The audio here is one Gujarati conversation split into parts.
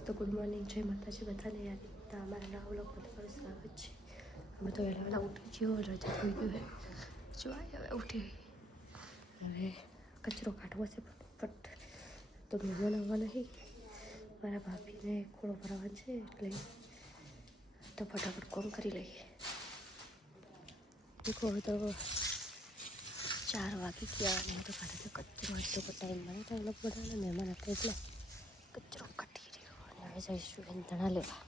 તો ગુડ મોર્નિંગ, જય માતાજી બધાને. યાદ અમારા નવા વ્લોગમાં તમારું સ્વાગત છે. અમે તો વહેલા વહેલા ઉઠી ગયો, રજા થઈ ગયું છે. જો હવે ઉઠી હવે કચરો કાઢવો છે ફટફટ. તો મહેમાન આવવા નહીં, મારા ભાભીને ખોળો ભરાવાનો છે એટલે તો ફટાફટ કોમ કરી લઈએ. દેખો હવે તો 4 વાગી ગયા અને તો કાઢે તો કચરો એટલો ટાઈમ મળે તો વ્લોગ બનાવવાનો. મહેમાન હતા એટલે કચરો કાઢી રહ્યો અને હવે જઈશું વેંધણા લેવા.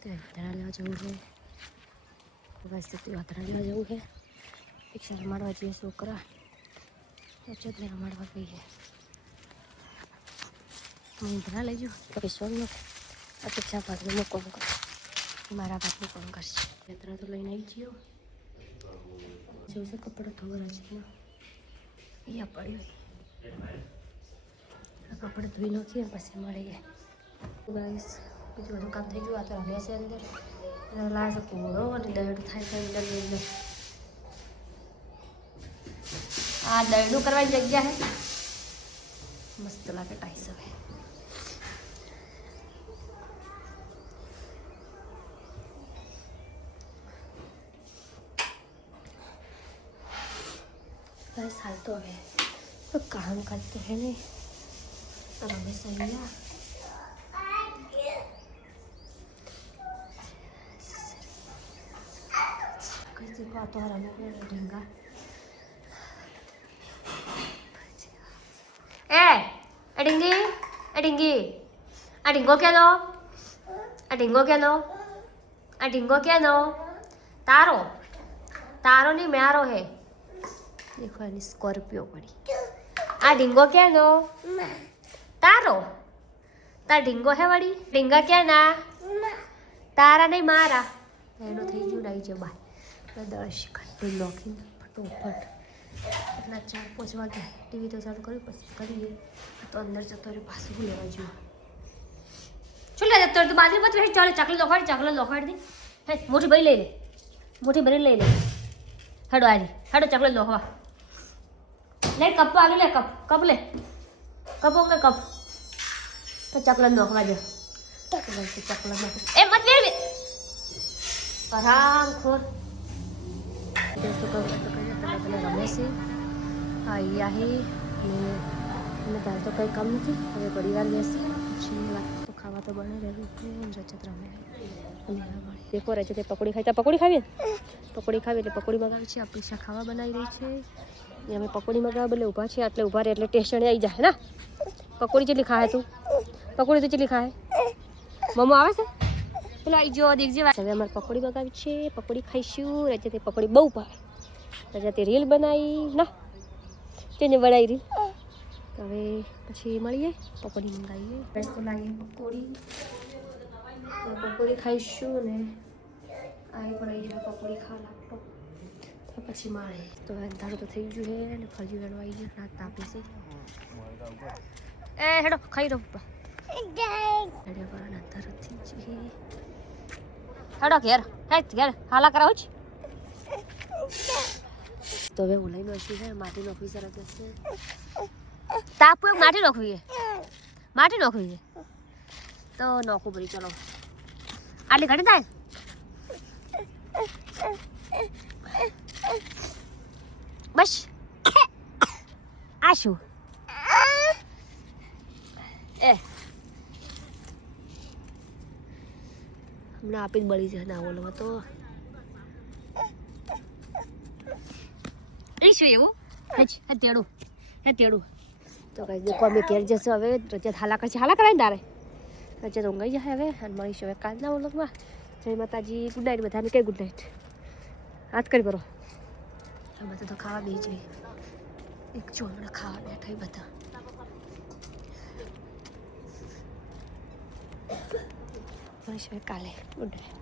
તો વેંધણા લેવા જવું છે, બસ વાતરા લેવા જવું છે. રિક્ષા રમાડવા જઈએ છોકરા, ચદને રમાડવા ગઈએ. વેંધણા લઈ જાઉં તો વિશ્વનો અપેક્ષા ભાગનું કોમ કર, મારા ભાગનું કોમ કરશે. વેંધણા તો લઈને આવી ગયો. જેવું છે કપડાં ધોવાના છે ને અહીંયા પડ્યું, આ કપડાં ધોઈ નાખીએ પછી મળીએ. ગાઈસ બીજું બધું કામ થઈ ગયું. આ તો રહે છે અંદર લાગે છે ઘોડો અને દરડું થાય છે અંદર અંદર. આ દરડું કરવાની જગ્યા છે, મસ્ત લાગે ટાઈસ. હવે बस हाल तो है तो काम करते हैं ने रमेश भैया कैसे को तो रमेश ढंगा अडिंगी अडिंगी अडिंगो क्या लो अडिंगो क्या लो अडिंगो क्या लो तारो तारो नहीं म्यारो है. देखो यानी स्कॉर्पियो पड़ी. आ ढींगो क्या नो तारो तार ढींगो है वड़ी ढींगा क्या ना तारा नहीं मारा एनो થઈ ગયું ડાઈ જે બાય 10 ઘંટે લોગિન ફટોફટ એટલા 4-5 વાગે ટીવી તો ચાલુ કર્યું પછી કરીએ તો અંદર જતો રહ્યો. પાછું લેવા જોઈએ શું લે જતો તું બાજુ મત રહી. ચાલે ચકલી લોખડ દી હે મોટી ભરી લઈ લે, મોટી ભરી લઈ લે. હડો આજી હડો ચકલી લોખવા ले कप आगे ले कप ले कप होंगे कप तो चकलन नोखवा दे चकलन ए मत ले आराम खोर दोस्तों को पहले रमेश आई आहे ने दाल तो कई कम थी હવે પરિવાર બેસી પછી વાત તો ખાવા તો બને રહ્યું છે. રચત રમે અને દેખો રચત પકોડી ખાઈ. પકોડી ખાવી એટલે પકોડી મગાવી છે. આપણી શા ખાવા બનાવી રહી છે. અમે પકોડી મગાવવા બદલે ઊભા છે એટલે ઊભા રહે એટલે ટેસ્ટ આવી જાય ને. પકોડી કેટલી ખાય તું? પકોડી તો કેટલી ખાય? મમ્મો આવે છે પેલો આવી જો દેખજે. હવે અમારે પકોડી મગાવી છે, પકોડી ખાઈશું. રજતે પકોડી બહુ ભાવે. રજતે રીલ બનાવી ના તેને બનાવી રીલ. હવે પછી મળીએ પકોડી મંગાવીએ. બસ તો લાવીએ પકોડી ખાઈશું ને આવી પણ આવી જાય પકોડી ખાવા લાગતો પછી મારે તો અંધારું તો થઈ ગયું છે અને ફરજી વેણવા આવી ગયું. રાત તાપી છે એ હેડો ખાઈ રહો પપ્પા હેડે પર અંધારું થઈ ગયું. હેડો ઘેર હાલા કરાવું છે તો હવે બોલાઈ નાખ્યું છે. માટી નોખવી સરસ જશે. તાપુ એક માટી નોખવી છે તો નોખું ભરી. ચલો આટલી ઘડી થાય બસ. આ શું એ હમણાં આપી જ બળી છે ના બોલવા તો એ શું એવું તેડું તો કઈ દેખો અમે ઘેર જશે. હવે રજત હાલા કરાવીને તારે રજત ઊંઘાઈ જશે હવે. અને મળીશું હવે કાલના વ્લોગમાં. જય માતાજી. ગુડ નાઇટ બધાને. કઈ ગુડ નાઇટ હાથ કરી કરો. બધા તો ખાવા બે જોઈએ. એક જો હમણાં ખાવા બેઠા બધા. બસ કાલે ગુડ નાઇટ.